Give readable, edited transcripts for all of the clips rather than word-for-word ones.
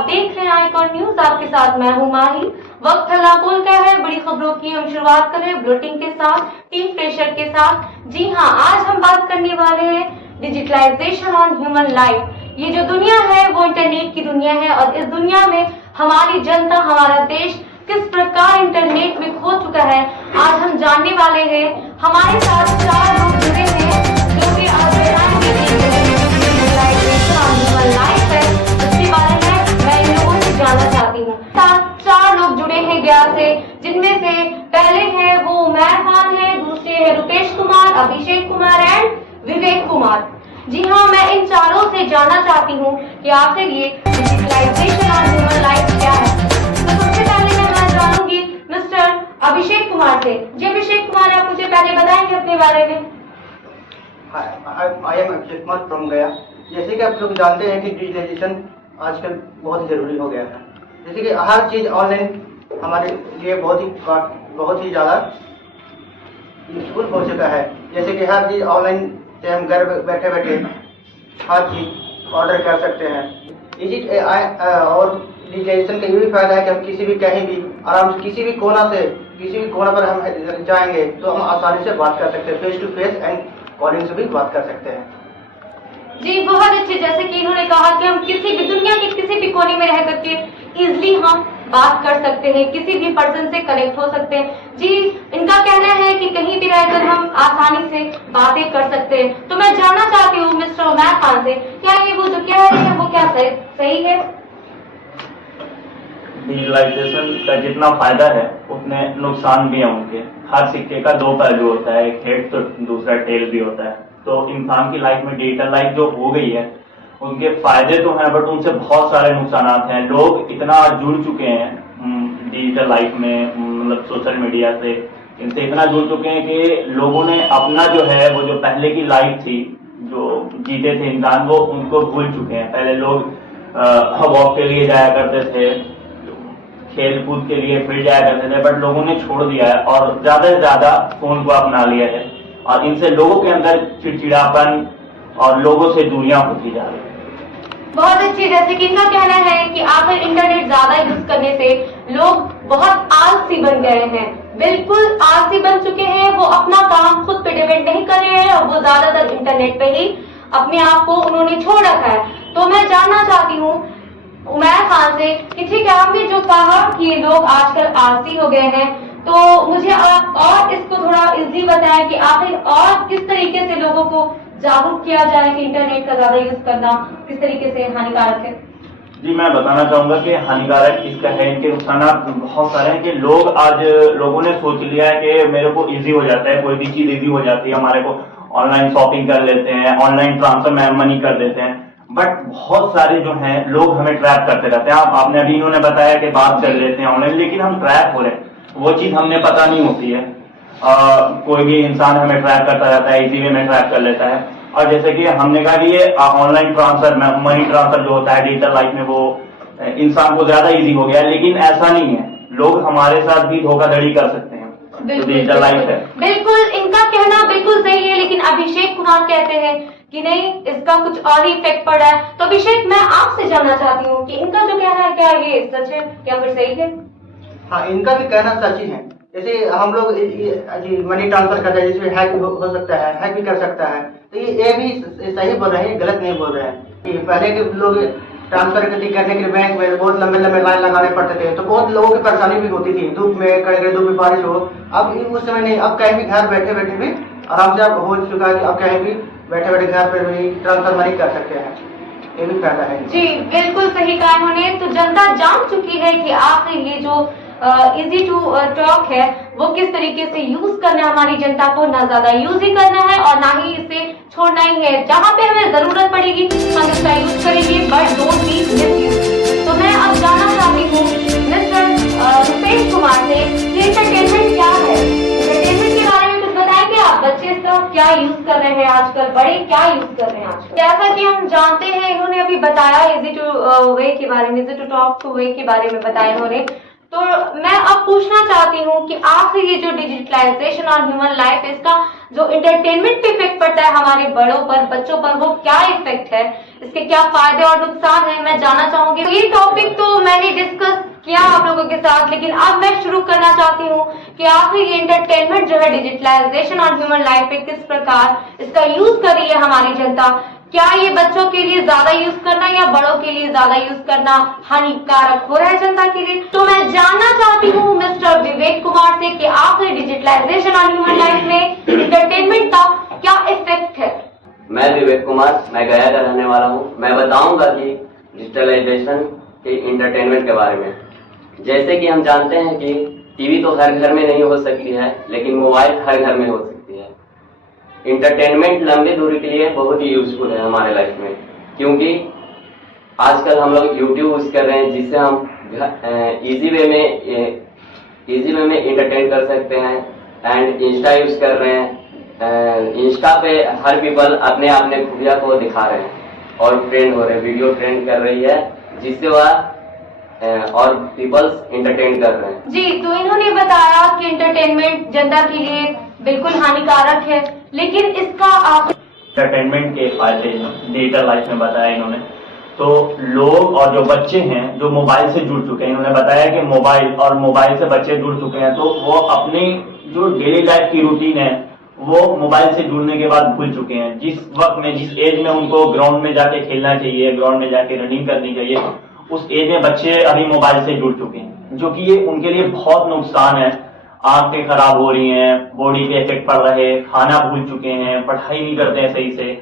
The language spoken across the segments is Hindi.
आप देख रहे हैं आइकॉन न्यूज, आपके साथ मैं हूं माही। वक्त हल्लाबोल का है, बड़ी खबरों की हम शुरुआत करें बुलेटिन के साथ, टीम प्रेशर के साथ। जी हां, आज हम बात करने वाले हैं डिजिटलाइजेशन ऑन ह्यूमन लाइफ। ये जो दुनिया है वो इंटरनेट की दुनिया है और इस दुनिया में हमारी जनता, हमारा देश किस प्रकार इंटरनेट में खो चुका है, आज हम जानने वाले हैं। हमारे साथ 4 लोग जुड़े हैं जो कि आज बताएंगे डिजिटलाइजेशन ऑन ह्यूमन लाइफ है, उसके बारे में मैं इन लोगों से जानना चाहती हूँ। साथ 4 लोग जुड़े हैं गया से, जिनमें से पहले हैं वो उमैर खान है, दूसरे है रुपेश कुमार, अभिषेक कुमार एंड विवेक कुमार। जी हाँ, मैं इन चारों से जानना चाहती हूँ कि आखिर ये डिजिटलाइजेशन ऑन ह्यूमन लाइफ क्या है। तो सबसे पहले मैं जानूंगी मिस्टर अभिषेक कुमार से। जी अभिषेक कुमार, आप मुझे पहले बताएंगे अपने बारे में। I am Abhishek Kumar from गया। जैसे कि आप लोग जानते हैं कि डिजिटलाइजेशन आजकल बहुत जरूरी हो गया है। जैसे कि हर चीज ऑनलाइन हमारे लिए बहुत ही ज़्यादा यूजफुल हो चुका है। जैसे कि हर चीज ऑनलाइन से हम घर बैठे बैठे हर चीज ऑर्डर कर सकते हैं। और डिजिटलाइजेशन का ये भी फायदा है कि हम किसी भी कहीं भी आराम से किसी भी कोना पर हम जाएंगे तो हम आसानी से बात कर सकते हैं, face to face and calling से भी बात कर सकते हैं। जी बहुत अच्छे, जैसे कि इन्होंने कहा कि हम किसी भी दुनिया के किसी भी कोने में रह करके इजिली हम बात कर सकते हैं, किसी भी पर्सन से कनेक्ट हो सकते हैं। जी इनका कहना है कि कहीं भी रहकर हम आसानी से बातें कर सकते हैं। तो मैं जानना चाहती हूँ मिस्टर उमैर खान से, क्या ये वो जो कह रहे हैं वो क्या सही है? डिजिटलाइजेशन का जितना फायदा है उतने नुकसान भी हैं उनके। हर सिक्के का 2 पहलू होता है, एक हेड तो दूसरा टेल भी होता है। तो इंसान की लाइफ में डिजिटल लाइफ जो हो गई है उनके फायदे तो हैं, बट उनसे बहुत सारे नुकसान हैं। लोग इतना जुड़ चुके हैं डिजिटल लाइफ में, मतलब सोशल मीडिया से इनसे इतना जुड़ चुके हैं कि लोगों ने अपना जो है वो जो पहले की लाइफ थी जो जीते थे इंसान, वो उनको भूल चुके हैं। पहले लोग वॉक के लिए जाया करते थे, खेल कूद के लिए फिर जाया करते थे, बट लोगों ने छोड़ दिया है और ज्यादा से ज्यादा फोन को अपना लिया है और इनसे लोगों के अंदर चिड़चिड़ापन और लोगों से दूरियां होती जा रही है। बहुत अच्छी, जैसे कि इनका कहना है कि आखिर इंटरनेट ज्यादा यूज करने से लोग बहुत आलसी बन गए हैं, बिल्कुल आलसी बन चुके हैं। वो अपना काम खुद पे डिपेंड नहीं कर रहे हैं और वो ज्यादातर इंटरनेट पे ही अपने आप को उन्होंने छोड़ रखा है। तो मैं जानना चाहती हूँ उमैर खान से कि ठीक है, आपने जो कहा कि लोग आजकल आलसी हो गए हैं, तो मुझे आप और इसको थोड़ा इजी बताएं कि आखिर और किस तरीके से लोगों को जागरूक किया जाए कि इंटरनेट का ज्यादा यूज करना किस तरीके से हानिकारक है। जी मैं बताना चाहूंगा कि हानिकारक इसका है, इनके नुकसान बहुत सारे हैं कि लोगों ने सोच लिया है कि मेरे को इजी हो जाता है, कोई भी चीज इजी हो जाती है, हमारे को ऑनलाइन शॉपिंग कर लेते हैं, ऑनलाइन ट्रांसफर में मनी कर देते हैं। बट बहुत सारे जो हैं लोग हमें ट्रैप करते रहते हैं। आपने अभी इन्होंने बताया कि बात कर लेते हैं ऑनलाइन, लेकिन हम ट्रैप हो रहे हैं, वो चीज हमने पता नहीं होती है। कोई भी इंसान हमें ट्रैप करता रहता है, इजी वे में ट्रैप कर लेता है। और जैसे कि हमने कहा कि ये ऑनलाइन ट्रांसफर, मनी ट्रांसफर जो होता है डिजिटल लाइफ में, वो इंसान को ज्यादा इजी हो गया है, लेकिन ऐसा नहीं है, लोग हमारे साथ भी धोखाधड़ी कर सकते हैं। तो डिजिटल लाइफ है, बिल्कुल इनका कहना बिल्कुल सही है, लेकिन अभिषेक कुमार कहते हैं कि नहीं, इसका कुछ और ही इफेक्ट पड़ा है। तो अभिषेक, मैं आपसे जानना चाहती हूँ कि इनका जो कहना है क्या ये सच है, क्या फिर सही है? हाँ, इनका भी कहना सच ही है। जैसे हम लोग मनी ट्रांसफर करते हैं जिसमें हैक हो सकता है, हैक भी कर सकता है, तो ये भी सही बोल रहे हैं, गलत नहीं बोल रहे हैं। पहले के लोग ट्रांसफर करने के लिए बैंक में बहुत लंबे लंबे लाइन लगाने पड़ते थे, तो बहुत लोगों की परेशानी भी होती थी, धूप में कड़के धूप में बारिश हो। अब उस समय नहीं, अब कहीं भी घर बैठे बैठे भी आराम से अब हो चुका है कि अब कहीं भी बैठे बैठे घर पर भी ट्रांसफर मनी कर सकते हैं। ये भी फायदा है। जी बिल्कुल सही कहा उन्होंने। तो जनता जान चुकी है कि आखिर ये जो इजी टू टॉक है वो किस तरीके से यूज करना है। हमारी जनता को ना ज्यादा यूज ही करना है और ना ही इसे छोड़ना ही है। जहाँ पे हमें जरूरत पड़ेगी हम इसका यूज करेंगे, बट डोंट बी मिसयूज। तो मैं अब जानना चाहती हूँ मिस्टर रुपेश कुमार से कि एंटरटेनमेंट क्या है, एंटरटेनमेंट के बारे में कुछ बताएंगे आप? बच्चे इसका क्या यूज कर रहे हैं आजकल, बड़े क्या यूज कर रहे हैं आजकल? जैसा कि हम जानते हैं, इन्होंने अभी बताया इजी टू वे के बारे में, easy to talk to way के बारे में बताया इन्होंने। तो मैं अब पूछना चाहती हूँ कि आखिर ये जो डिजिटलाइजेशन ऑन ह्यूमन लाइफ है, इसका जो एंटरटेनमेंट पे इफेक्ट पड़ता है हमारे बड़ों पर, बच्चों पर, वो क्या इफेक्ट है? इसके क्या फायदे और नुकसान है, मैं जानना चाहूंगी। तो ये टॉपिक तो मैंने डिस्कस किया आप लोगों के साथ, लेकिन अब मैं शुरू करना चाहती हूँ कि आखिर ये एंटरटेनमेंट जो है डिजिटलाइजेशन और ह्यूमन लाइफ पे किस प्रकार इसका यूज कर रही है हमारी जनता। क्या ये बच्चों के लिए ज्यादा यूज करना या बड़ों के लिए ज्यादा यूज करना हानिकारक हो रहा है जनता के लिए? तो मैं जानना चाहती हूँ मिस्टर विवेक कुमार से कि आखिर डिजिटलाइजेशन और ह्यूमन लाइफ में एंटरटेनमेंट का क्या इफेक्ट है। मैं विवेक कुमार, मैं गया का रहने वाला हूँ। मैं बताऊंगा कि डिजिटलाइजेशन के इंटरटेनमेंट के बारे में। जैसे कि हम जानते हैं कि टीवी तो हर घर में नहीं हो सकती है, लेकिन मोबाइल हर घर में हो सकती है। इंटरटेनमेंट लंबी दूरी के लिए बहुत ही यूजफुल है हमारे लाइफ में, क्योंकि आजकल हम लोग यूट्यूब यूज कर रहे हैं, जिससे हम इजी वे में इंटरटेन कर सकते हैं। एंड इंस्टा यूज कर रहे हैं, इंस्टा पे हर पीपल अपने अपने खूबिया को दिखा रहे हैं और ट्रेंड हो रहे हैं, वीडियो ट्रेंड कर रही है, जिससे वह और पीपल्स इंटरटेन कर रहे हैं। जी, तो इन्होंने बताया कि एंटरटेनमेंट जनता के लिए बिल्कुल हानिकारक है, लेकिन इसका एंटरटेनमेंट के फायदे डिजिटल लाइफ में बताया इन्होंने। तो लोग और जो बच्चे हैं जो मोबाइल से जुड़ चुके हैं, इन्होंने बताया कि मोबाइल से बच्चे जुड़ चुके हैं, तो वो अपनी जो डेली लाइफ की रूटीन है वो मोबाइल से जुड़ने के बाद भूल चुके हैं। जिस वक्त में, जिस एज में उनको ग्राउंड में जाके खेलना चाहिए, ग्राउंड में जाके रनिंग करनी चाहिए, उस एज में बच्चे अभी मोबाइल से जुड़ चुके हैं, जो कि ये उनके लिए बहुत नुकसान है। आंखें खराब हो रही हैं, बॉडी पे इफेक्ट पड़ रहे, खाना भूल चुके हैं, पढ़ाई नहीं करते हैं सही से।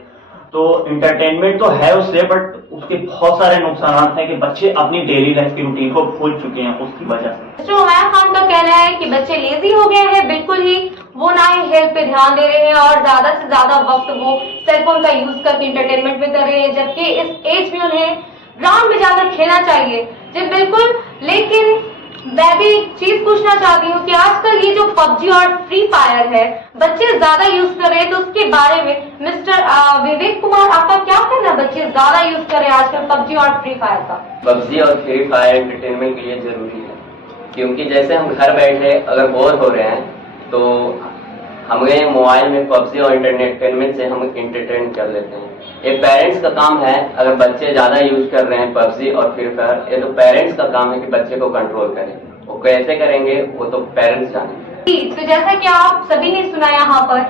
तो इंटरटेनमेंट तो है उससे, बट उसके बहुत सारे नुकसान हैं कि बच्चे अपनी डेली लाइफ की रूटीन को भूल चुके हैं उसकी वजह से। जो उमैर खान का कहना है कि बच्चे लेजी हो गए हैं, बिल्कुल ही वो ना ही हेल्थ पे ध्यान दे रहे हैं और ज्यादा से ज्यादा वक्त वो सेलफोन का यूज करके इंटरटेनमेंट में कर रहे हैं, जबकि इस एज में उन्हें ग्राउंड में जाकर खेलना चाहिए। जी बिल्कुल, लेकिन मैं भी एक चीज पूछना चाहती हूँ कि आजकल ये जो पबजी और फ्री फायर है बच्चे ज्यादा यूज कर रहे हैं, तो उसके बारे में मिस्टर विवेक कुमार आपका क्या कहना है? बच्चे ज्यादा यूज कर रहे हैं आजकल पबजी और फ्री फायर का। पबजी और फ्री फायर एंटरटेनमेंट के लिए जरूरी है, क्योंकि जैसे हम घर बैठे अगर बोर हो रहे हैं तो हमें मोबाइल में पबजी और एंटरटेनमेंट से हम इंटरटेन कर लेते हैं। ये पेरेंट्स का काम है, अगर बच्चे ज्यादा यूज कर रहे हैं पबजी और फ्री फायर, ये तो पेरेंट्स का काम है कि बच्चे को कंट्रोल करें। वो कैसे करेंगे वो तो पेरेंट्स जानेंगे। तो जैसा कि आप सभी ने सुना, यहाँ पर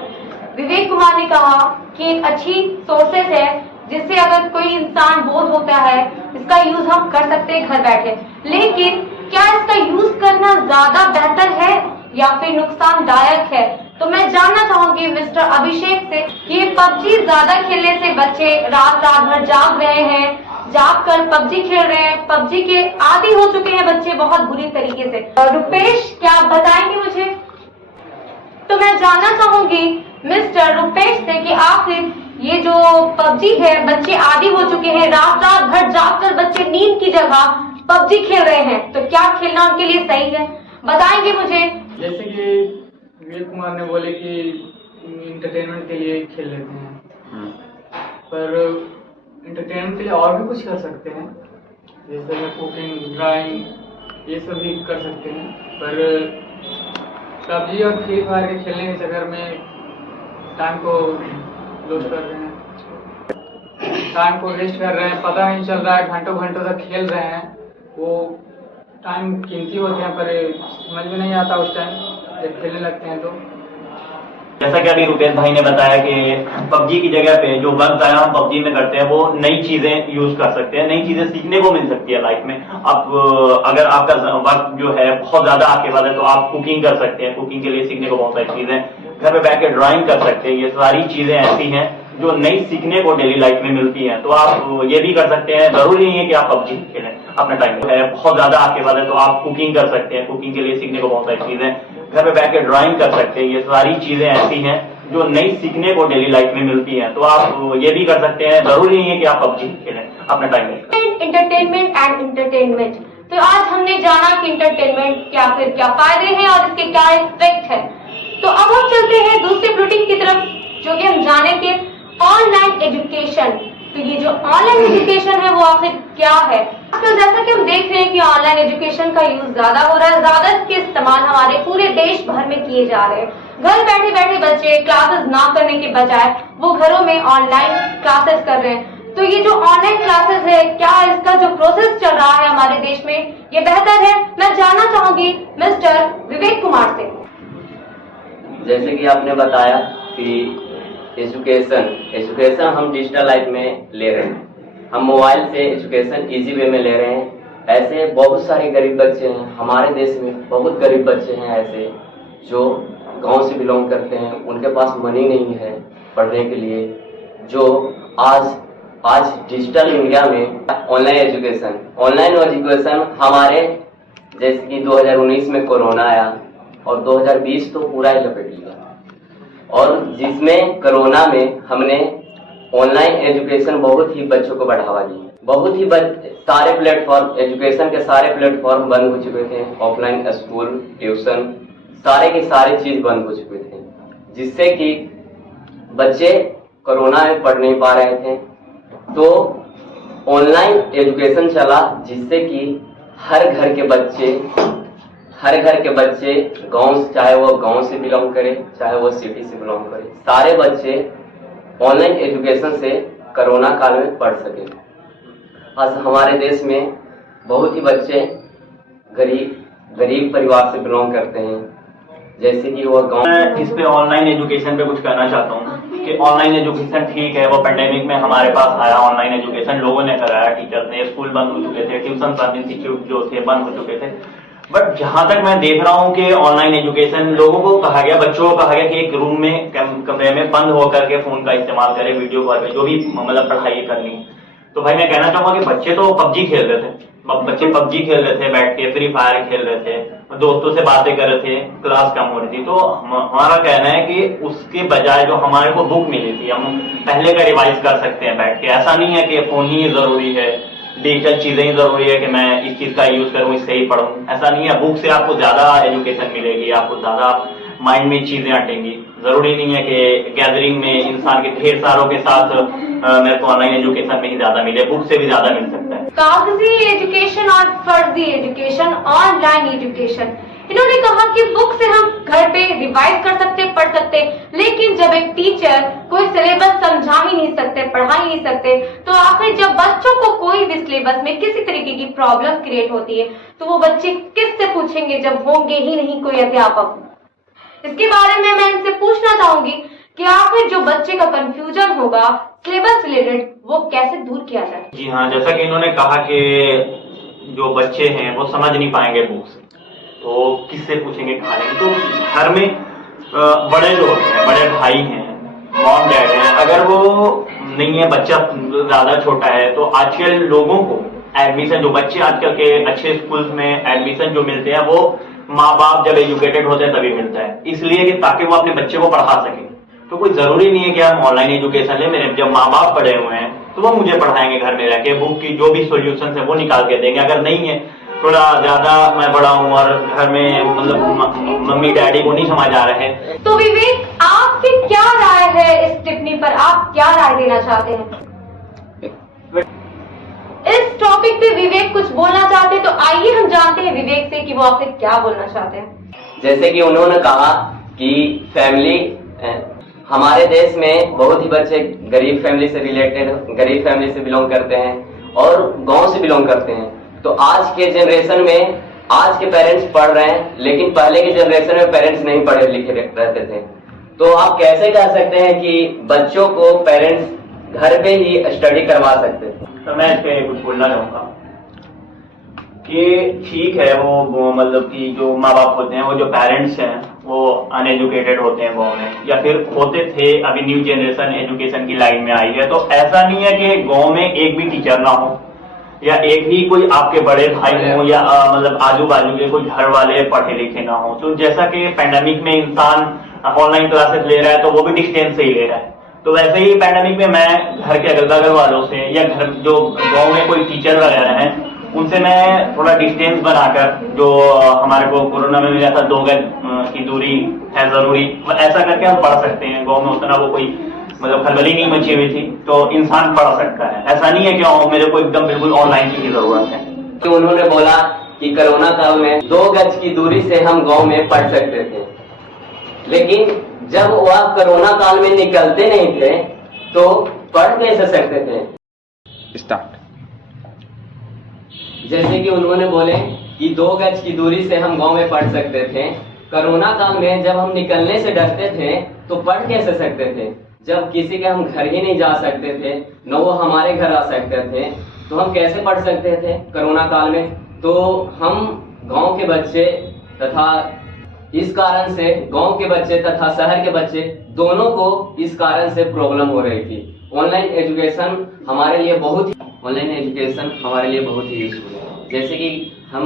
विवेक कुमार ने कहा कि एक अच्छी सोर्सेस है जिससे अगर कोई इंसान बोर होता है इसका यूज हम कर सकते हैं घर बैठे, लेकिन क्या इसका यूज करना ज्यादा बेहतर है या फिर नुकसानदायक है? तो मैं जानना चाहूंगी मिस्टर अभिषेक से कि पबजी ज्यादा खेलने से बच्चे रात भर जाग रहे हैं, जाग कर पबजी खेल रहे हैं, पबजी के आदी हो चुके हैं बच्चे बहुत बुरी तरीके से। रुपेश, क्या आप बताएंगे मुझे? तो मैं जानना चाहूंगी मिस्टर रुपेश से कि आखिर ये जो पबजी है बच्चे आदी हो चुके हैं, रात भर जाग कर बच्चे नींद की जगह पबजी खेल रहे हैं, तो क्या खेलना उनके लिए सही है? बताएंगे मुझे। जैसे कि विवेक कुमार ने बोले कि इंटरटेनमेंट के लिए खेल लेते हैं, पर इंटरटेनमेंट के लिए और भी कुछ कर सकते हैं, जैसे कुकिंग, ड्राइंग, ये सब भी कर सकते हैं। पर पबजी और फ्री फायर के खेलने के चक्कर में टाइम को लॉस कर रहे हैं, टाइम को वेस्ट कर रहे हैं, पता नहीं चल रहा है, घंटों घंटों तक खेल रहे हैं। वो टाइम कीमती होते हैं पर समझ में नहीं आता उस टाइम जब खेलने लगते हैं। तो जैसा कि अभी रुपेश भाई ने बताया कि पबजी की जगह पे जो वक्त आया हम पबजी में करते हैं, वो नई चीजें यूज कर सकते हैं, नई चीजें सीखने को मिल सकती है लाइफ में। आप अगर आपका वक्त जो है बहुत ज्यादा आपके पास है तो आप कुकिंग कर सकते हैं, कुकिंग के लिए सीखने को बहुत सारी चीजें, घर पे बैठ के ड्राइंग कर सकते हैं। ये सारी चीजें ऐसी हैं जो नई सीखने को डेली लाइफ में मिलती हैं, तो आप ये भी कर सकते हैं। जरूरी नहीं है कि आप पबजी खेलें, अपना टाइम है बहुत ज्यादा आपके पास है तो आप कुकिंग कर सकते हैं, कुकिंग के लिए सीखने को बहुत सारी चीजें, घर पे बैठ के ड्राइंग कर सकते हैं। ये सारी चीजें ऐसी हैं जो नई सीखने को डेली लाइफ में मिलती हैं, तो आप ये भी कर सकते हैं। जरूरी नहीं है कि आप पबजी खेलें, अपना टाइम एंटरटेनमेंट एंड इंटरटेनमेंट। तो आज हमने जाना कि इंटरटेनमेंट क्या फिर क्या फायदे हैं और इसके क्या इफेक्ट है। तो अब हम चलते हैं दूसरे बुलेटिन की तरफ, जो कि हम जानेंगे ऑनलाइन एजुकेशन। तो ये जो ऑनलाइन एजुकेशन है वो आखिर क्या है? आजकल जैसा कि हम देख रहे हैं कि ऑनलाइन एजुकेशन का यूज ज्यादा हो रहा है, ज्यादा इसके इस्तेमाल हमारे पूरे देश भर में किए जा रहे हैं। घर बैठे बैठे बच्चे क्लासेस ना करने के बजाय वो घरों में ऑनलाइन क्लासेस कर रहे हैं। तो ये जो ऑनलाइन क्लासेस है, क्या इसका जो प्रोसेस चल रहा है हमारे देश में ये बेहतर है? मैं जानना चाहूंगी मिस्टर विवेक कुमार से। जैसे कि आपने बताया कि एजुकेशन हम डिजिटल लाइफ में ले रहे हैं, हम मोबाइल से एजुकेशन इजी वे में ले रहे हैं। ऐसे बहुत सारे गरीब बच्चे हैं हमारे देश में, बहुत गरीब बच्चे हैं ऐसे जो गांव से बिलोंग करते हैं, उनके पास मनी नहीं है पढ़ने के लिए, जो आज डिजिटल इंडिया में ऑनलाइन एजुकेशन हमारे, जैसे कि 2019 में कोरोना आया और 2020 तो पूरा ही लपेट लिया, और जिसमें कोरोना में हमने ऑनलाइन एजुकेशन बहुत ही बच्चों को बढ़ावा दी, बहुत ही सारे प्लेटफॉर्म, एजुकेशन के सारे प्लेटफॉर्म बंद हो चुके थे, ऑफलाइन स्कूल, ट्यूशन, सारे की सारी चीज बंद हो चुके थे, जिससे कि बच्चे कोरोना में पढ़ नहीं पा रहे थे। तो ऑनलाइन एजुकेशन चला, जिससे कि हर घर के बच्चे गांव, चाहे वो गांव से बिलोंग करे चाहे वो सिटी से बिलोंग करे, सारे बच्चे ऑनलाइन एजुकेशन से कोरोना काल में पढ़ सके। आज हमारे देश में बहुत ही बच्चे गरीब परिवार से बिलोंग करते हैं, जैसे कि वो गांव। मैं इस पे ऑनलाइन एजुकेशन पे कुछ कहना चाहता हूँ कि ऑनलाइन एजुकेशन ठीक है, वो पेंडेमिक में हमारे पास आया, ऑनलाइन एजुकेशन लोगों ने कराया, टीचर्स ने, स्कूल बंद हो चुके थे, ट्यूशन इंस्टीट्यूट जो थे बंद हो चुके थे। बट जहां तक मैं देख रहा हूँ कि ऑनलाइन एजुकेशन लोगों को कहा गया, बच्चों को कहा गया कि एक रूम में कमरे में बंद होकर के फोन का इस्तेमाल करें, वीडियो कॉल पे जो भी मतलब पढ़ाई करनी। तो भाई मैं कहना चाहूंगा कि बच्चे तो पबजी खेल रहे थे, बैठ के फ्री फायर खेल रहे थे, दोस्तों से बातें कर रहे थे, क्लास कम हो रही थी। तो हमारा कहना है कि उसके बजाय जो हमारे को बुक मिली थी, हम पहले का रिवाइज कर सकते हैं बैठ के। ऐसा नहीं है कि फोन ही जरूरी है, डिजिटल चीजें ही जरूरी है कि मैं इस चीज का यूज करूं, इससे ही पढ़ूं, ऐसा नहीं है। बुक से आपको ज्यादा एजुकेशन मिलेगी, आपको ज्यादा माइंड में चीजें अटेंगी। जरूरी नहीं है कि गैदरिंग में इंसान के ढेर सारों के साथ मेरे को ऑनलाइन एजुकेशन में ही ज्यादा मिले, बुक से भी ज्यादा मिल सकता है। कागजी एजुकेशन और फर्जी एजुकेशन, ऑनलाइन एजुकेशन, इन्होंने कहा कि बुक से हम घर पे रिवाइज कर सकते, पढ़ सकते, लेकिन जब एक टीचर कोई सिलेबस समझा ही नहीं सकते, पढ़ा ही नहीं सकते, तो आखिर जब बच्चों को कोई भी सिलेबस में किसी तरीके की प्रॉब्लम क्रिएट होती है तो वो बच्चे किससे पूछेंगे जब होंगे ही नहीं कोई अध्यापक। इसके बारे में मैं इनसे पूछना चाहूंगी कि आखिर जो बच्चे का कंफ्यूजन होगा सिलेबस रिलेटेड वो कैसे दूर किया जाए। जी हाँ, जैसा कि इन्होंने कहा कि जो बच्चे हैं वो समझ नहीं पाएंगे बुक्स, तो किससे पूछेंगे, खा लेंगे। तो घर में बड़े जो होते हैं, बड़े भाई हैं, मॉम डैड हैं, अगर वो नहीं है, बच्चा ज्यादा छोटा है, तो आजकल लोगों को एडमिशन, जो बच्चे आजकल के अच्छे स्कूल्स में एडमिशन जो मिलते हैं वो माँ बाप जब एजुकेटेड होते हैं तभी मिलता है, इसलिए कि ताकि वो अपने बच्चे को पढ़ा सके। तो कोई जरूरी नहीं है कि हम ऑनलाइन एजुकेशन ले, मेरे जब माँ बाप पढ़े हुए हैं तो वो मुझे पढ़ाएंगे घर में रह के, बुक की जो भी सॉल्यूशन है वो निकाल के देंगे। अगर नहीं है, थोड़ा ज्यादा मैं बड़ा हूँ और घर में मतलब मम्मी डैडी को नहीं समझ आ रहे हैं। तो विवेक, आपकी क्या राय है इस टिप्पणी पर, आप क्या राय देना चाहते हैं इस टॉपिक पे? विवेक कुछ बोलना चाहते हैं, तो आइए हम जानते हैं विवेक से कि वो आखिर क्या बोलना चाहते हैं। जैसे कि उन्होंने कहा कि फैमिली, हमारे देश में बहुत ही बच्चे गरीब फैमिली से बिलोंग करते हैं और गांव से बिलोंग करते हैं। तो आज के जनरेशन में आज के पेरेंट्स पढ़ रहे हैं, लेकिन पहले के जनरेशन में पेरेंट्स नहीं पढ़े लिखे रहते थे। तो आप कैसे कह सकते हैं कि बच्चों को पेरेंट्स घर पे ही स्टडी करवा सकते थे? तो मैं इस पे कुछ बोलना चाहूंगा कि ठीक है, वो मतलब कि जो माँ बाप होते हैं, वो जो पेरेंट्स हैं वो अनएजुकेटेड होते हैं गाँव में, या फिर होते थे, अभी न्यू जनरेशन एजुकेशन की लाइन में आई है। तो ऐसा नहीं है कि गाँव में एक भी टीचर ना हो या एक भी कोई आपके बड़े भाई हो या मतलब आजू बाजू के कोई घर वाले पढ़े लिखे ना हो। तो जैसा कि पैंडेमिक में इंसान ऑनलाइन क्लासेस ले रहा है तो वो भी डिस्टेंस से ही ले रहा है, तो वैसे ही पैंडेमिक में मैं घर के अगल बगल वालों से या घर जो गांव में कोई टीचर वगैरह हैं उनसे मैं थोड़ा डिस्टेंस बनाकर, जो हमारे को कोरोना में मिला था 2 गज की दूरी है जरूरी, ऐसा करके हम पढ़ सकते हैं। गाँव में उतना वो कोई मतलब खलबली नहीं मची हुई थी, तो इंसान पढ़ सकता है। ऐसा नहीं है कि मेरे को एकदम बिल्कुल ऑनलाइन की जरूरत है। तो उन्होंने बोला कि कोरोना काल में 2 गज की दूरी से हम गांव में पढ़ सकते थे, लेकिन जब वह कोरोना काल में निकलते नहीं थे तो पढ़ कैसे सकते थे? स्टार्ट। जैसे कि उन्होंने बोले कि 2 गज की दूरी से हम गांव में पढ़ सकते थे। कोरोना काल में जब हम निकलने से डरते थे तो पढ़ कैसे सकते थे? जब किसी के हम घर ही नहीं जा सकते थे, न वो हमारे घर आ सकते थे, तो हम कैसे पढ़ सकते थे कोरोना काल में? तो हम गांव के बच्चे तथा इस कारण से गांव के बच्चे तथा शहर के बच्चे दोनों को इस कारण से प्रॉब्लम हो रही थी। ऑनलाइन एजुकेशन हमारे लिए बहुत ही यूजफुल है। जैसे कि हम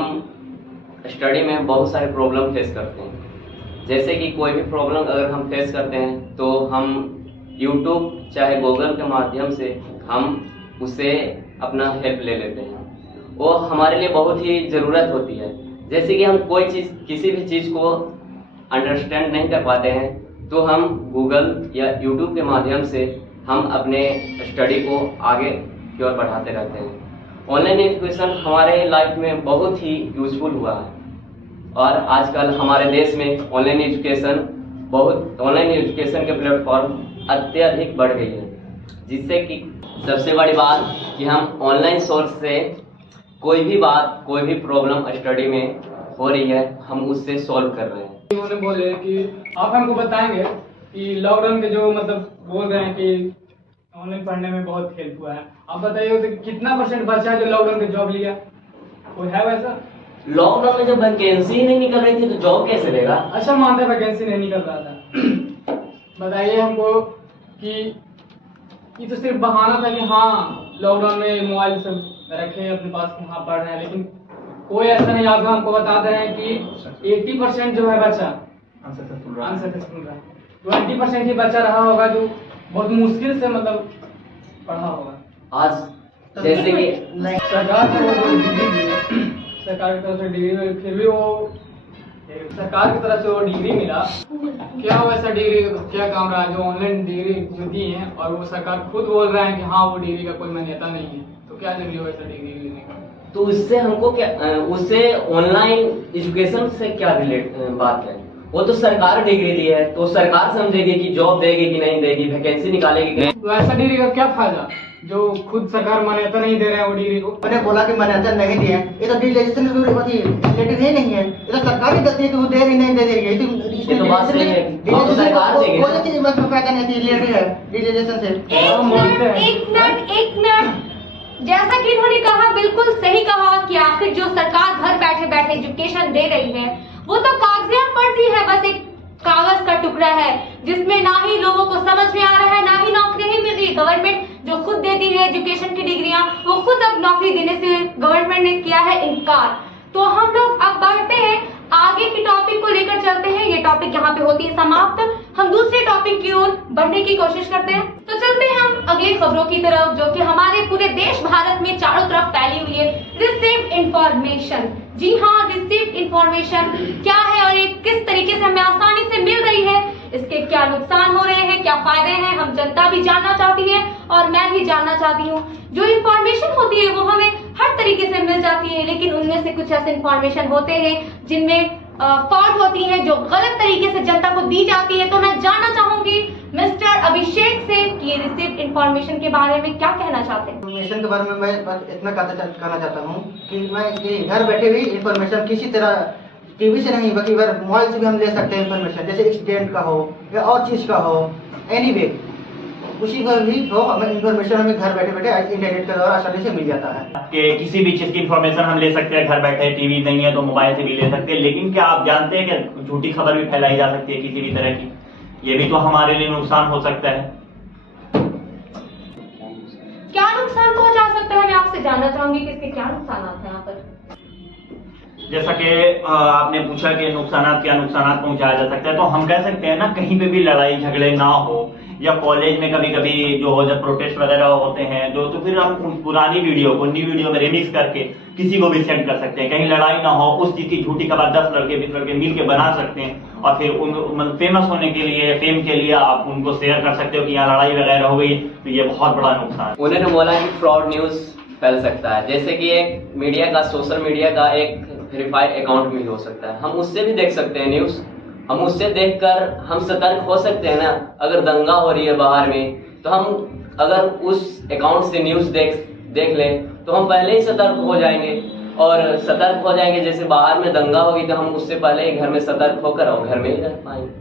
स्टडी में बहुत सारे प्रॉब्लम फेस करते हैं। जैसे कि कोई भी प्रॉब्लम अगर हम फेस करते हैं तो हम यूट्यूब चाहे गूगल के माध्यम से हम उससे अपना हेल्प ले लेते हैं। वो हमारे लिए बहुत ही ज़रूरत होती है। जैसे कि हम कोई चीज़ किसी भी चीज़ को अंडरस्टैंड नहीं कर पाते हैं तो हम गूगल या यूट्यूब के माध्यम से हम अपने स्टडी को आगे की ओर बढ़ाते रहते हैं। ऑनलाइन एजुकेशन हमारे लाइफ में बहुत ही यूजफुल हुआ है और आजकल हमारे देश में ऑनलाइन एजुकेशन के प्लेटफॉर्म अत्यधिक बढ़ गई है, जिससे कि सबसे बड़ी बात कि हम ऑनलाइन सोर्स से कोई भी प्रॉब्लम स्टडी में हो रही है हम उससे सॉल्व कर रहे हैं। उन्होंने बोले कि आप हमको बताएंगे कि लॉकडाउन के जो मतलब बोल रहे हैं कि ऑनलाइन पढ़ने में बहुत हेल्प हुआ है। आप बताइए तो कितना % बच्चा है जो लॉकडाउन में जॉब लिया? कोई है वैसा? लॉकडाउन में जब वैकेंसी ही नहीं निकल रही थी तो जॉब कैसे लेगा? अच्छा मानते वैकेंसी नहीं निकल रहा था। बताइए हमको कि ये तो सिर्फ बहाना था कि हाँ लॉकडाउन में मोबाइल सब रखे अपने पास कि हाँ पढ़ रहे हैं, लेकिन कोई ऐसा नहीं। आप हमको बता दे रहे हैं कि 80% जो है बच्चा अनसक्सेसफुल रहा है, 20% ही बच्चा रहा होगा जो बहुत मुश्किल से मतलब पढ़ा होगा। आज जैसे कि सरकार की तरफ से डिग्री फिर भी वो सरकार की तरफ से वो डिग्री मिला। क्या वैसा डिग्री क्या काम रहा जो ऑनलाइन डिग्री जो दी है और वो सरकार खुद बोल रहे हैं कि हाँ वो डिग्री का कोई मान्यता नहीं है, तो क्या जरूरी हो वैसा डिग्री लेने का? तो उससे हमको क्या उससे ऑनलाइन एजुकेशन से क्या रिलेट बात है? वो तो सरकार डिग्री दी है तो सरकार समझेगी कि जॉब देगी कि नहीं देगी, वैकेंसी निकालेगी कि नहीं। तो ऐसा डिग्री का क्या फायदा जो खुद सरकार मान्यता नहीं दे रहे हैं वो डिग्री को? मैंने बोला कि मान्यता नहीं दी है, ये तो डिजिटलाइजेशन रिलेटेड ही नहीं है, ये तो सरकार ही कहती है कि वो दे रही नहीं दे रही है। ये तो बात सही है, अब तो सरकार देगी ना। कोई चीज में फायदा नहीं थी रिलेटेड है डिजिटलाइजेशन से। एक मिनट जैसा कि इन्होंने कहा बिल्कुल सही कहा कि आखिर जो सरकार घर बैठे बैठे एजुकेशन दे रही है वो तो कागजियात पढ़ती है, बस एक कागज का टुकड़ा है जिसमें ना ही लोगों को समझ में आ रहा है ना ही नौकरी ही मिल रही। गवर्नमेंट जो खुद देती है एजुकेशन की डिग्रियां वो खुद अब नौकरी देने से गवर्नमेंट ने किया है इनकार। तो हम लोग अब बढ़ते हैं आगे की टॉपिक को लेकर चलते हैं। ये टॉपिक यहाँ पे होती है समाप्त। हम दूसरे टॉपिक की ओर बढ़ने की कोशिश करते हैं। तो चलते हैं हम अगली खबरों की तरफ जो कि हमारे पूरे देश भारत में चारों तरफ फैली हुई है। रिसीव इंफॉर्मेशन, जी हाँ रिसीव इंफॉर्मेशन क्या है और ये किस तरीके से हमें आसानी से मिल रही है, इसके क्या नुकसान हो रहे हैं, क्या फायदे हैं, हम जनता भी जानना चाहती है और मैं भी जानना चाहती हूँ। जो इंफॉर्मेशन होती है वो हमें हर तरीके से मिल जाती है, लेकिन उनमें से कुछ ऐसे इंफॉर्मेशन होते हैं जिनमें फॉल्ट होती है जो गलत तरीके से जनता को दी जाती है। तो मैं जानना चाहूंगी मिस्टर अभिषेक से कि ये रिसीव इंफॉर्मेशन के बारे में क्या कहना चाहते हैं। इंफॉर्मेशन के बारे में मैं बस इतना कहना चाहता हूँ कि मैं घर बैठे भी इंफॉर्मेशन किसी तरह टीवी से नहीं बल्कि मोबाइल से भी हम ले सकते हैं इंफॉर्मेशन, जैसे एक्सीडेंट का हो या और चीज का हो, एनीवे उसी का भी हो हमें इंफॉर्मेशन हमें घर बैठे बैठे इंटरनेट के द्वारा आसानी से मिल जाता है। कि किसी भी चीज की इंफॉर्मेशन हम ले सकते हैं घर बैठे, टीवी नहीं है तो मोबाइल से भी ले सकते हैं। लेकिन क्या आप जानते हैं कि झूठी खबर भी फैलाई जा सकती है किसी भी तरह की? ये भी तो हमारे लिए नुकसान हो सकता है। क्या नुकसान पहुंचा सकता है, मैं आपसे जानना चाहूंगी कि इसके क्या नुकसान हैं यहाँ पर। जैसा कि आपने पूछा कि क्या नुकसान पहुंचाया जा सकता है, तो हम कह सकते हैं ना कहीं पे भी लड़ाई झगड़े ना हो, या कॉलेज में कभी कभी जो जब प्रोटेस्ट वगैरह होते हैं तो फिर हम उन पुरानी वीडियो को नई वीडियो में रिमिक्स करके किसी को भी सेंड कर सकते हैं। कहीं लड़ाई ना हो उस चीज की झूठी खबर 10 लड़के 20 लड़के मिल के बना सकते हैं और फिर उन फेमस होने के लिए, फेम के लिए आप उनको शेयर कर सकते हो कि यहाँ लड़ाई वगैरह हो गई, तो ये बहुत बड़ा नुकसान। उन्होंने बोला कि फ्रॉड न्यूज फैल सकता है, जैसे कि एक मीडिया का, सोशल मीडिया का एक वेरीफाइड अकाउंट भी हो सकता है, हम उससे भी देख सकते हैं न्यूज। हम उससे देखकर हम सतर्क हो सकते हैं ना। अगर दंगा हो रही है बाहर में तो हम अगर उस अकाउंट से न्यूज देख लें तो हम पहले ही सतर्क हो जाएंगे, और सतर्क हो जाएंगे। जैसे बाहर में दंगा होगी तो हम उससे पहले ही घर में सतर्क होकर और घर में ही रह पाएंगे।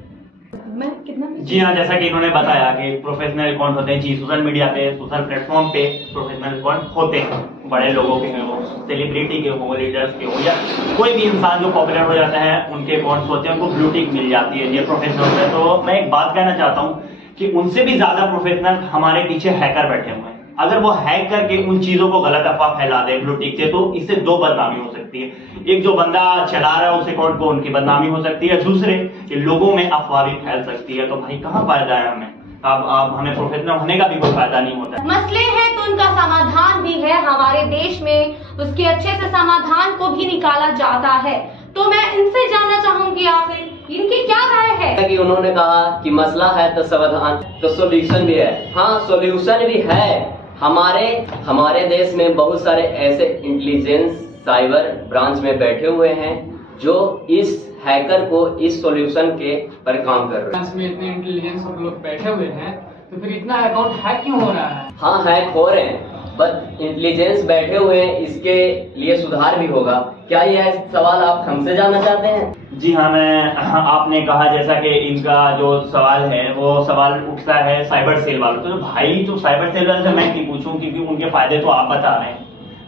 जी हाँ, जैसा कि इन्होंने बताया कि प्रोफेशनल अकाउंट होते हैं जी, सोशल मीडिया पे, सोशल प्लेटफॉर्म पे प्रोफेशनल अकाउंट होते हैं, बड़े लोगों के हैं, वो सेलिब्रिटी के हो, लीडर्स के हो, या कोई भी इंसान जो पॉपुलर हो जाता है उनके अकाउंट्स होते हैं, उनको ब्लू टिक मिल जाती है, ये प्रोफेशनल होता है। तो मैं एक बात कहना चाहता हूँ कि उनसे भी ज्यादा प्रोफेशनल हमारे पीछे हैकर बैठे हुए हैं। अगर वो हैक करके उन चीजों को गलत अफवाह फैला दे ब्लू टिक से, तो इससे दो बदनामी हो सकती है। एक जो बंदा चला रहा है उस अकाउंट को, उनकी बदनामी हो सकती है, दूसरे कि लोगों में अफवाह भी फैल सकती है। तो भाई कहाँ फायदा है हमें? अब हमें प्रोफेशनल होने का भी कोई फायदा नहीं होता। मसले हैं तो उनका समाधान भी है हमारे देश में, उसके अच्छे से समाधान को भी निकाला जाता है। तो मैं इनसे जानना चाहूंगी आखिर इनकी क्या राय है। कि उन्होंने कहा कि मसला है तो समाधान, तो सॉल्यूशन भी है। हाँ, सॉल्यूशन भी है। हमारे देश में बहुत सारे ऐसे इंटेलिजेंस साइबर ब्रांच में बैठे हुए हैं जो इस हैकर को इस सॉल्यूशन के पर काम कर रहे हैं। ब्रांच में इतने इंटेलिजेंस लोग बैठे हुए हैं तो फिर इतना अकाउंट हैक क्यों हो रहा है? हाँ, हैक हो रहे हैं, बट इंटेलिजेंस बैठे हुए हैं, इसके लिए सुधार भी होगा। क्या यह सवाल आप हमसे जानना चाहते हैं? जी हाँ, आपने कहा जैसा कि इनका जो सवाल है वो सवाल उठता है साइबर सेल वालों। तो भाई तो साइबर सेल वाले से मैं क्यों पूछूं, क्योंकि उनके फायदे तो आप बता रहे हैं,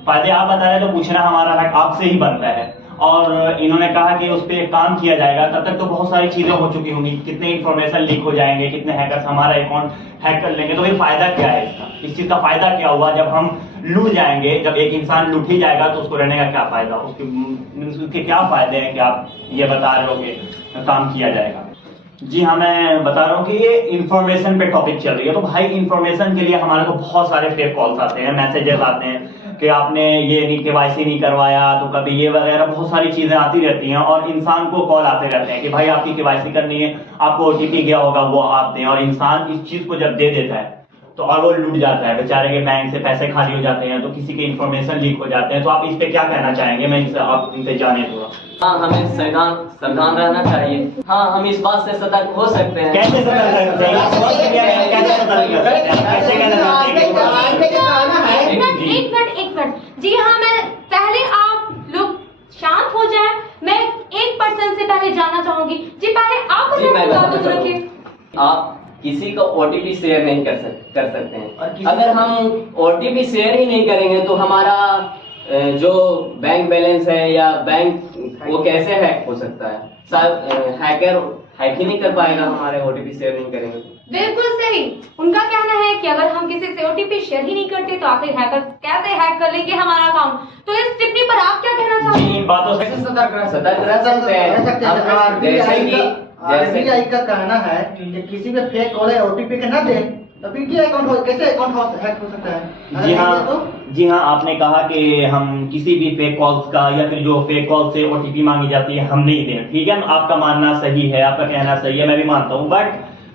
फायदे आप बता रहे हैं, तो पूछना हमारा हक आपसे ही बनता है। और इन्होंने कहा कि उस पर काम किया जाएगा, तब तक तो बहुत सारी चीजें हो चुकी होंगी, कितने इन्फॉर्मेशन लीक हो जाएंगे, कितने हैकर्स हमारा अकाउंट हैक कर लेंगे। तो फिर फायदा क्या है इसका? इस चीज का फायदा क्या हुआ? जब हम लूट जाएंगे, जब एक इंसान लूट ही जाएगा तो उसको रहने का क्या फायदा? उसके क्या फायदे हैं कि आप ये बता रहे हो कि काम किया जाएगा? जी हाँ, मैं बता रहा हूँ कि ये इन्फॉर्मेशन पे टॉपिक चल रही है। तो भाई इन्फॉर्मेशन के लिए हमारे को बहुत सारे फेक कॉल्स आते हैं, मैसेजेस आते हैं कि आपने ये नहीं KYC नहीं करवाया, तो कभी ये वगैरह बहुत सारी चीजें आती रहती हैं। और इंसान को कॉल आते रहते हैं कि भाई आपकी KYC करनी है, आपको OTP गया होगा, वो आप दें। और इंसान इस चीज को जब दे देता है तो और वो लूट जाता है, बेचारे के बैंक से पैसे खाली हो जाते हैं, तो किसी के इन्फॉर्मेशन लीक हो जाते हैं। तो आप इस पे क्या कहना चाहेंगे? मैं आप इनसे जाने थोड़ा। हाँ, हमें सावधान रहना चाहिए। हाँ, हम इस बात से सतर्क हो सकते हैं। कैसे सतर्क कर सकते हैं? कैसे सतर्क कर सकते हैं? कैसे कहना चाहते हैं? एक मिनट। जी हाँ, मैं पहले आप लोग शांत हो जाएं। मैं एक पर्सन से पहले जानना चाहूंगी। जी पहले आप जी, मैं बात बताता रखिए। हूं। आप किसी को OTP शेयर नहीं कर सकते हैं। अगर हम OTP शेयर ही नहीं करेंगे तो हमारा जो बैंक बैलेंस है या बैंक वो कैसे हैक हो सकता है? हैकर हैक ही नहीं कर पाएगा हमारे OTP शेयर नहीं करेंगे। बिल्कुल सही। उनका कहना है कि अगर हम किसी से OTP शेयर ही नहीं करते तो आखिर हैकर कैसे हैक कर लेंगे हमारा अकाउंट। तो इस टिप्पणी पर आप क्या कहना चाहते हैं? इन बातों से सतर्क रह सकते हैं। जैसे RBI का कहना है कि किसी पे फेक कॉल है OTP के ना दे, तो फिर क्या कैसे अकाउंट हैक हो सकता है? जी हाँ, आपने कहा कि हम किसी भी फेक कॉल्स का या फिर जो फेक कॉल से OTP मांगी जाती है हम नहीं दें। ठीक है, आपका मानना सही है, आपका कहना सही है, मैं भी मानता हूँ। बट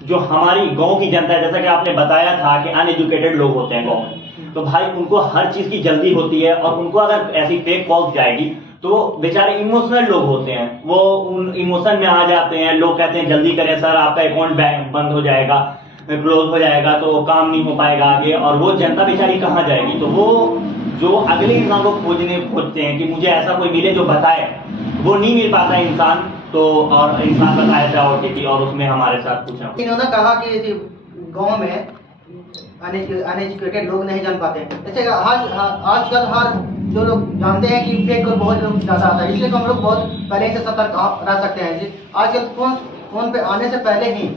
जो हमारी गांव की जनता है, जैसा कि आपने बताया था कि अनएजुकेटेड लोग होते हैं गांव में, तो भाई उनको हर चीज की जल्दी होती है, और उनको अगर ऐसी फेक कॉल्स जाएगी तो बेचारे इमोशनल लोग होते हैं, वो उन इमोशन में आ जाते हैं। लोग कहते हैं जल्दी करें सर, आपका अकाउंट बंद हो जाएगा, क्लोज हो जाएगा, तो काम नहीं हो पाएगा आगे। और वो जनता बेचारी कहाँ जाएगी? तो वो जो अगले इंसान को खोजते हैं कि मुझे ऐसा कोई मिले जो बताए, वो नहीं मिल पाता इंसान। तो और इंसान बताया था OTP, और उसमें हमारे साथ पूछा। इन्होंने कहा कि गांव में अनएजुकेटेड लोग नहीं जान पाते। जैसे आजकल हर जो लोग जानते हैं कि फेक कॉल बहुत लोग ज्यादा आता है, इसलिए हम लोग बहुत पहले से सतर्क रह सकते हैं। आजकल फोन पे आने से पहले ही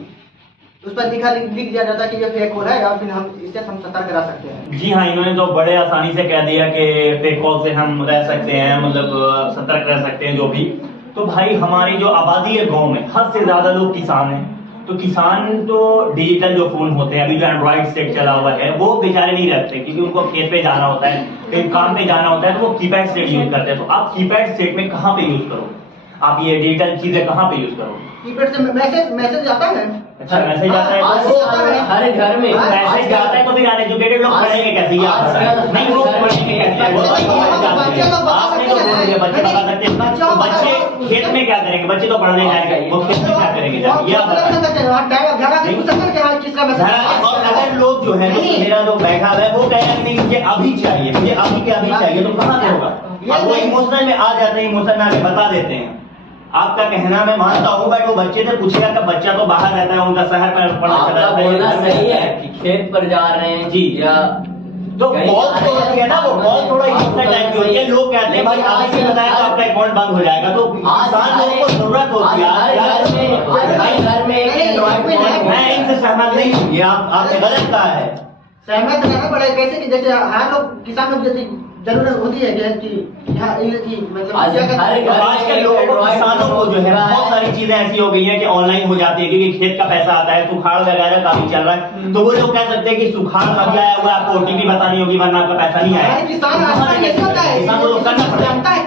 उस पर लिख दिया जाता है कि ये फेक कॉल है, या फिर हम इससे हम सतर्क रह सकते हैं। जी हाँ, इन्होंने तो बड़े आसानी से कह दिया कि फेक कॉल से हम रह सकते हैं, मतलब सतर्क रह सकते हैं जो भी। तो भाई हमारी जो आबादी है गांव में, हद से ज्यादा लोग किसान हैं। तो किसान तो डिजिटल जो फोन होते हैं, अभी जो एंड्रॉइड सेट चला हुआ है, वो बेचारे नहीं रखते, क्योंकि उनको खेत पे जाना होता है, कहीं काम पे जाना होता है, तो वो कीपैड सेट यूज करते हैं। तो आप कीपैड सेट में कहाँ पे यूज करो? आप ये डिजिटल चीजें कहाँ पे यूज करो? कीपैड से मैसेज आता है। अच्छा, मैसेज आता है तो हर घर में मैसेज जाता है, तो फिर अनएजुकेटेड लोग पढ़ेंगे कैसे? नहीं, वो पढ़ेंगे कैसे? आपने तो मुझे बच्चे बता सकते हैं? तो बच्चे खेत में क्या करेंगे? बच्चे तो पढ़ने जाएंगे, वो खेत में क्या करेंगे जाके? ये आप और अगर लोग जो है मेरा जो बैठा हुआ है वो कह रहे हैं नहीं मुझे अभी चाहिए, मुझे अभी के अभी चाहिए, तो कहाँ से होगा? अब वो इमोशनल में आ जाते हैं, इमोशनल में आके बता देते हैं। आपका कहना मैं मानता हूँ, बट वो बच्चे से पूछेगा कि बच्चा तो बाहर रहता है, उनका शहर पर पढ़ना चला जाता है, बोलना सही है कि खेत पर जा रहे हैं जी या तो कॉल तो होती है ना, वो कॉल थोड़ा इमोशनल टाइप की होती है। लोग कहते हैं भाई आपने से बताया तो आपका अकाउंट बंद हो जाएगा, तो इंसान लोगों को जरूरत होती है। घर में एक एंड्रॉइड फोन मैं इनसे सहमत नहीं हूँ, ये आपने गलत कहा है। सहमत रहना पड़ेगा कैसे कि जैसे हर लोग किसान लोग जैसे जरूरत होती है कि यहाँ की मतलब आजकल लोगों को, किसानों को जो है बहुत सारी चीजें ऐसी हो गई हैं कि ऑनलाइन हो जाती है, क्योंकि खेत का पैसा आता है, सुखाड़ वगैरह काफी चल रहा है, तो वो लोग कह सकते हैं कि सुखाड़ मत आया हुआ, आपको ओटीपी बतानी होगी वरना आपका पैसा नहीं आएगा। किसान को लोग करना पड़ता है,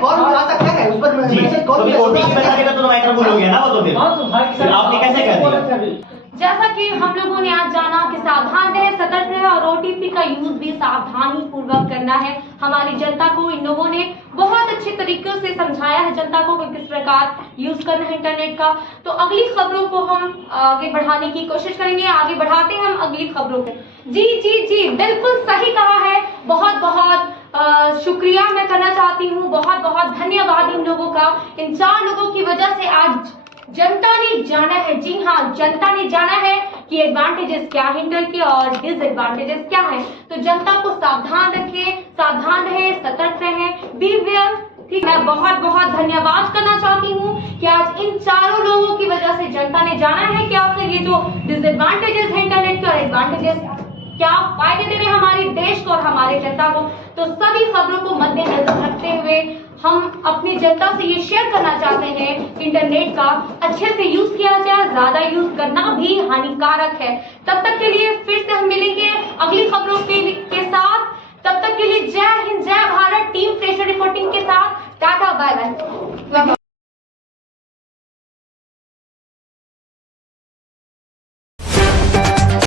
ओटीपी बता देगा तो मैटर भूल हो गया ना वो, तो फिर आपने कैसे कर दिया? जैसा कि हम लोगों ने आज जाना कि सावधान रहे, सतर्क रहे और ओटीपी का यूज भी सावधानी पूर्वक करना है। हमारी जनता को इन लोगों ने बहुत अच्छे तरीके से समझाया है जनता को कि किस प्रकार यूज करना है इंटरनेट का। तो अगली खबरों को हम आगे बढ़ाने की कोशिश करेंगे। आगे बढ़ाते हैं हम अगली खबरों को। जी जी जी बिल्कुल सही कहा है। बहुत बहुत शुक्रिया मैं करना चाहती हूँ, बहुत बहुत धन्यवाद इन लोगों का। इन 4 लोगों की वजह से आज जनता ने जाना है, जी हाँ जनता ने जाना है कि एडवांटेजेस क्या है इंटर के और डिसएडवांटेजेस क्या है। तो जनता को सावधान रखें, सावधान रहे, सतर्क रहे, बी वेयर। ठीक, मैं बहुत बहुत धन्यवाद करना चाहती हूँ कि आज इन 4 लोगों की वजह से जनता ने जाना है कि आखिर ये जो डिसएडवांटेजेस है इंटरनेट के और एडवांटेजेस क्या फायदे दे रहे हैं हमारे देश को और हमारे जनता को। तो सभी खबरों को मद्देनजर रखते हुए हम अपनी जनता से ये शेयर करना चाहते हैं इंटरनेट का अच्छे से यूज किया जाए, ज्यादा यूज करना भी हानिकारक है। तब तक के लिए फिर से हम मिलेंगे अगली खबरों के साथ। तब तक के लिए जय हिंद, जय भारत।